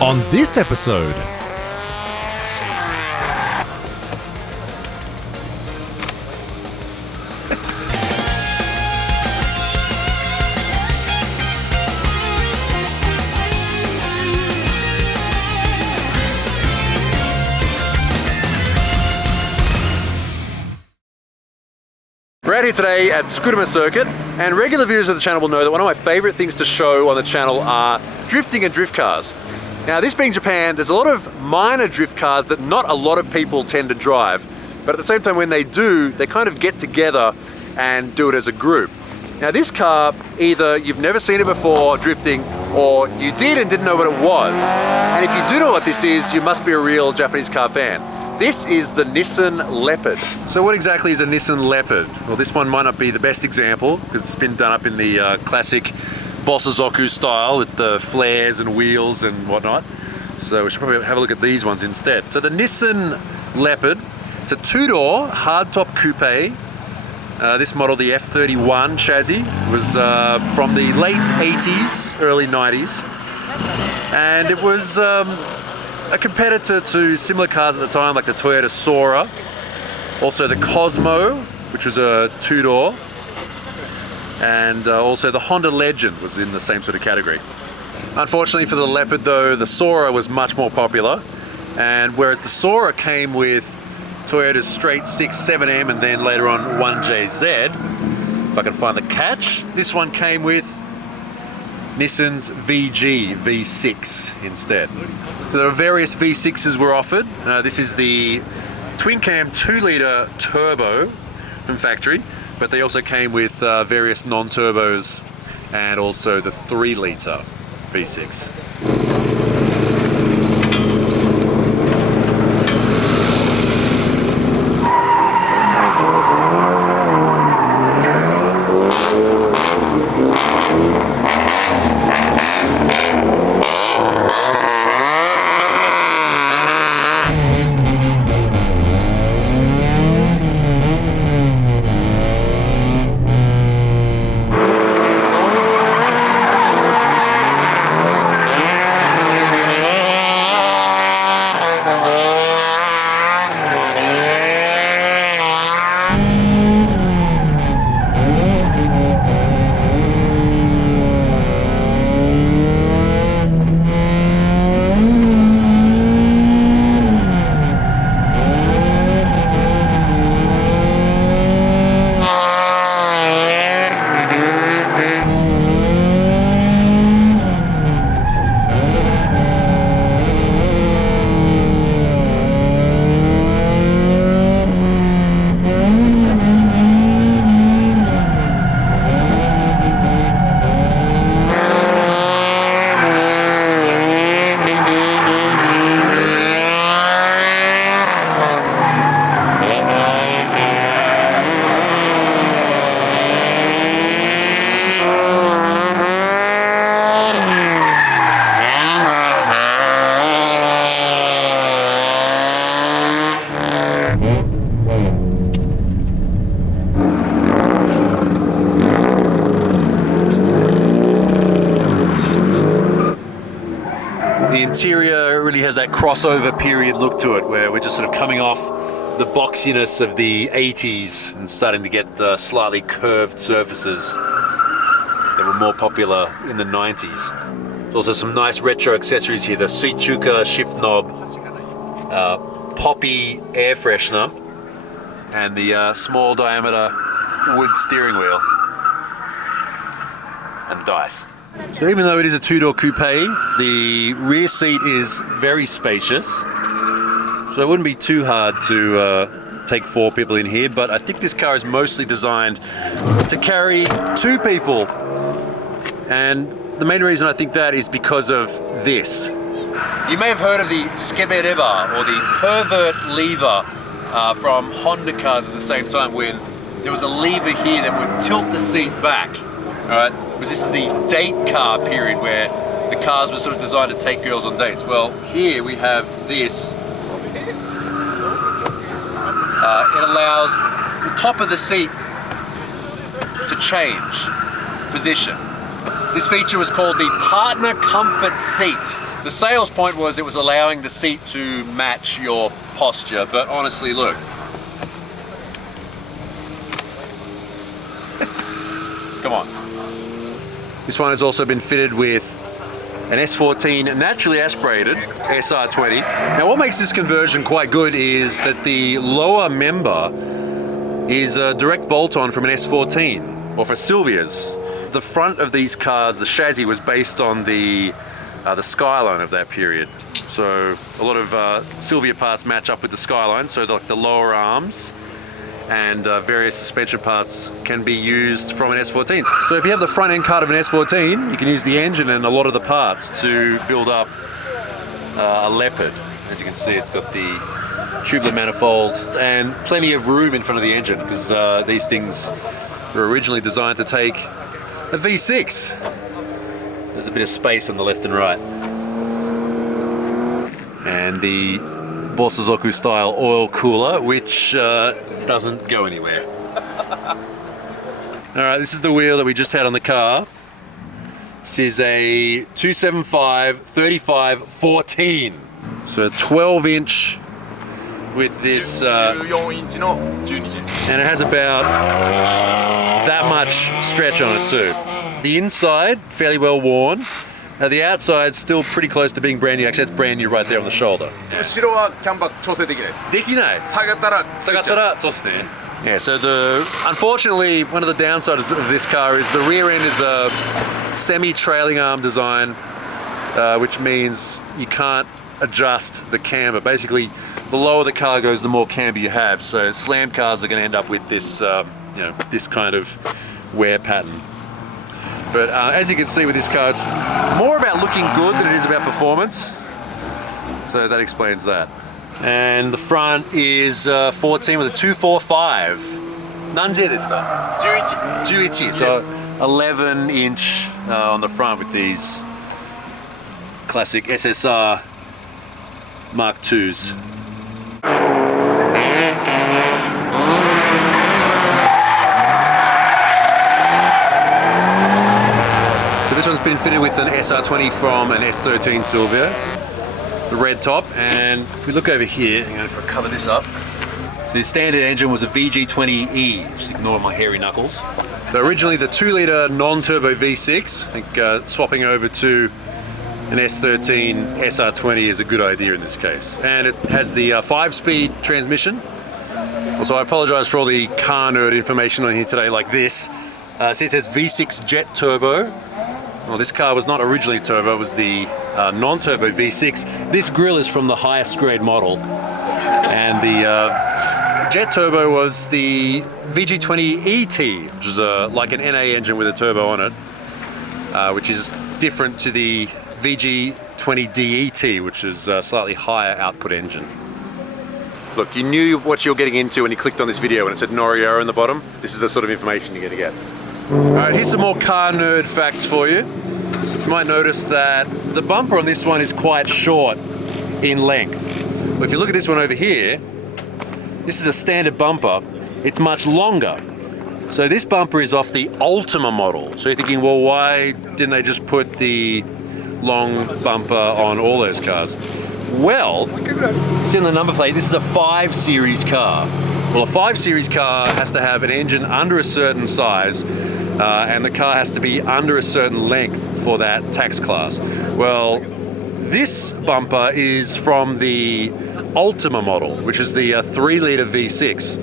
On this episode, we're out here today at Scudamore Circuit, and regular viewers of the channel will know that one of my favourite things to show on the channel are drifting and drift cars. Now, this being Japan, there's a lot of minor drift cars that not a lot of people tend to drive, but at the same time when they do, they kind of get together and do it as a group. Now this car, either you've never seen it before drifting, or you did and didn't know what it was. And if you do know what this is, you must be a real Japanese car fan. This is the Nissan Leopard. So what exactly is a Nissan Leopard? Well, this one might not be the best example because it's been done up in the classic Bosozoku style with the flares and wheels and whatnot. So we should probably have a look at these ones instead. So the Nissan Leopard, it's a two-door hardtop coupe. This model, the F31 chassis, was from the late 80s, early 90s. And it was a competitor to similar cars at the time, like the Toyota Sora, also the Cosmo, which was a two-door, and also the Honda Legend was in the same sort of category. Unfortunately for the Leopard though, the Sora was much more popular, and whereas the Sora came with Toyota's straight 6-7M and then later on 1JZ, if I can find the catch, this one came with Nissan's VG V6 instead. There are various V6s were offered. This is the twin cam 2-litre turbo from factory, but they also came with various non-turbos and also the 3-litre V6. The interior really has that crossover period look to it, where we're just sort of coming off the boxiness of the 80s and starting to get slightly curved surfaces that were more popular in the 90s. There's also some nice retro accessories here, the Suichuka shift knob, poppy air freshener, and the small diameter wood steering wheel and dice. So even though it is a two-door coupe, the rear seat is very spacious, so it wouldn't be too hard to take 4 people in here, but I think this car is mostly designed to carry 2 people, and the main reason I think that is because of this. You may have heard of the skebereba, or the pervert lever, from Honda cars at the same time, when there was a lever here that would tilt the seat back. Alright, because this is the date car period where the cars were sort of designed to take girls on dates. Well, here we have this. It allows the top of the seat to change position. This feature was called the Partner Comfort Seat. The sales point was it was allowing the seat to match your posture, but honestly, look. Come on. This one has also been fitted with an S14 naturally aspirated SR20. Now what makes this conversion quite good is that the lower member is a direct bolt-on from an S14, or for Silvia's. The front of these cars, the chassis was based on the Skyline of that period. So a lot of Silvia parts match up with the Skyline, so like the lower arms and various suspension parts can be used from an S14. So if you have the front end card of an S14, you can use the engine and a lot of the parts to build up a Leopard. As you can see, it's got the tubular manifold and plenty of room in front of the engine, because these things were originally designed to take a V6. There's a bit of space on the left and right. And the Bosozoku style oil cooler, which doesn't go anywhere. Alright, this is the wheel that we just had on the car. This is a 275/35/14. So a 12-inch with this, and it has about that much stretch on it too. The inside, fairly well worn. The outside, still pretty close to being brand new. Actually, that's brand new right there on the shoulder. Yeah, so unfortunately, one of the downsides of this car is the rear end is a semi-trailing arm design, which means you can't adjust the camber. Basically, the lower the car goes, the more camber you have. So slam cars are going to end up with this, this kind of wear pattern. But as you can see with this car, it's more about looking good than it is about performance. So that explains that. And the front is 14 with a 245. Nanji desu ka? 11. So 11-inch on the front with these classic SSR Mark IIs. So this one's been fitted with an SR20 from an S13 Silvia, the red top, and if we look over here, hang on if I cover this up. So the standard engine was a VG20E, just ignore my hairy knuckles. So originally the 2-litre non-turbo V6, I think swapping over to an S13 SR20 is a good idea in this case. And it has the 5-speed transmission. Also, I apologise for all the car nerd information on here today like this. See, it says V6 jet turbo. Well, this car was not originally turbo, it was the non-turbo V6. This grille is from the highest grade model. And the jet turbo was the VG20ET, which is like an NA engine with a turbo on it, which is different to the VG20DET, which is a slightly higher output engine. Look, you knew what you were getting into when you clicked on this video when it said Norio in the bottom. This is the sort of information you're going to get. Alright, here's some more car nerd facts for you. You might notice that the bumper on this one is quite short in length. But if you look at this one over here, this is a standard bumper. It's much longer. So this bumper is off the Ultima model. So you're thinking, well, why didn't they just put the long bumper on all those cars? Well, see on the number plate, this is a 5 Series car. Well, a 5 Series car has to have an engine under a certain size, and the car has to be under a certain length for that tax class. Well, this bumper is from the Ultima model, which is the 3-litre V6,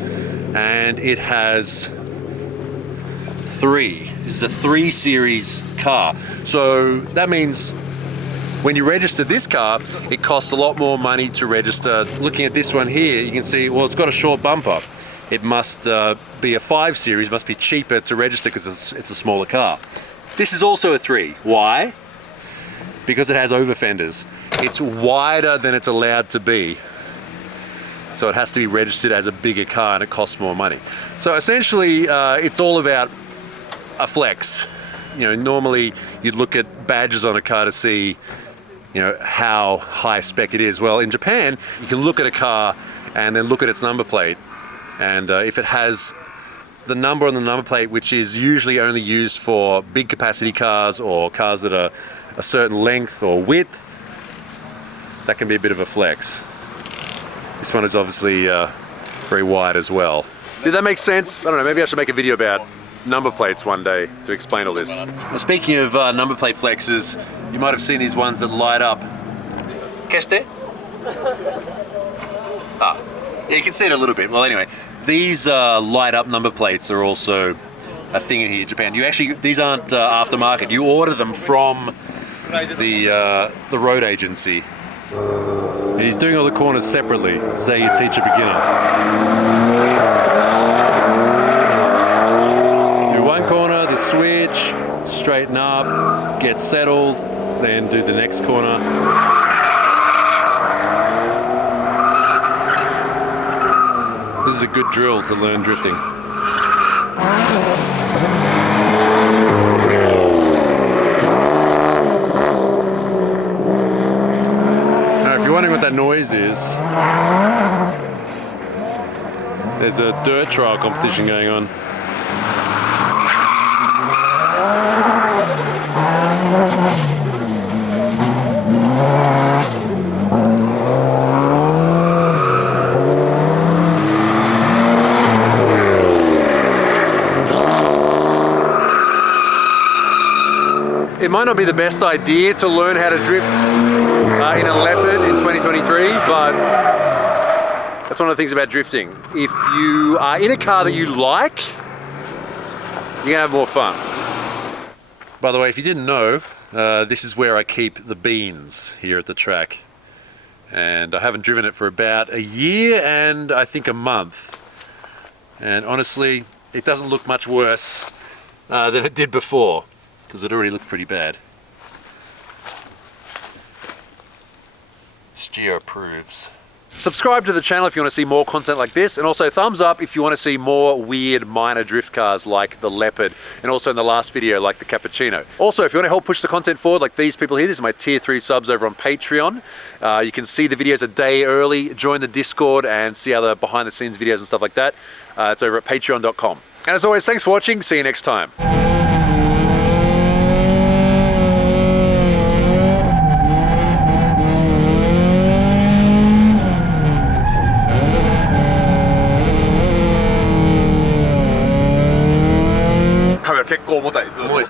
and it has 3. This is a 3 Series car. So that means when you register this car, it costs a lot more money to register. Looking at this one here, you can see, well, it's got a short bumper. It must be a 5 Series, must be cheaper to register because it's a smaller car. This is also a 3. Why? Because it has over fenders. It's wider than it's allowed to be. So it has to be registered as a bigger car and it costs more money. So essentially, it's all about a flex. You know, normally you'd look at badges on a car to see, you know, how high spec it is. Well, in Japan, you can look at a car and then look at its number plate. And if it has the number on the number plate, which is usually only used for big capacity cars or cars that are a certain length or width, that can be a bit of a flex. This one is obviously very wide as well. Did that make sense? I don't know, maybe I should make a video about number plates one day to explain all this. Well, speaking of number plate flexes, you might have seen these ones that light up. Keste? Ah, yeah, you can see it a little bit. Well, anyway, these light up number plates are also a thing in here in Japan. These aren't aftermarket. You order them from the road agency. He's doing all the corners separately, say you teach a beginner. Do one corner, the switch, straighten up, get settled, then do the next corner. This is a good drill to learn drifting. Now, if you're wondering what that noise is, there's a dirt trial competition going on. It might not be the best idea to learn how to drift in a Leopard in 2023, but that's one of the things about drifting. If you are in a car that you like, you're gonna have more fun. By the way, if you didn't know, this is where I keep the beans here at the track. And I haven't driven it for about a year and I think a month. And honestly, it doesn't look much worse than it did before, because it already looked pretty bad. Steo approves. Subscribe to the channel if you want to see more content like this, and also thumbs up if you want to see more weird minor drift cars like the Leopard, and also in the last video like the Cappuccino. Also, if you want to help push the content forward like these people here, these are my tier 3 subs over on Patreon. You can see the videos a day early, join the Discord and see other behind the scenes videos and stuff like that. It's over at patreon.com. And as always, thanks for watching, see you next time.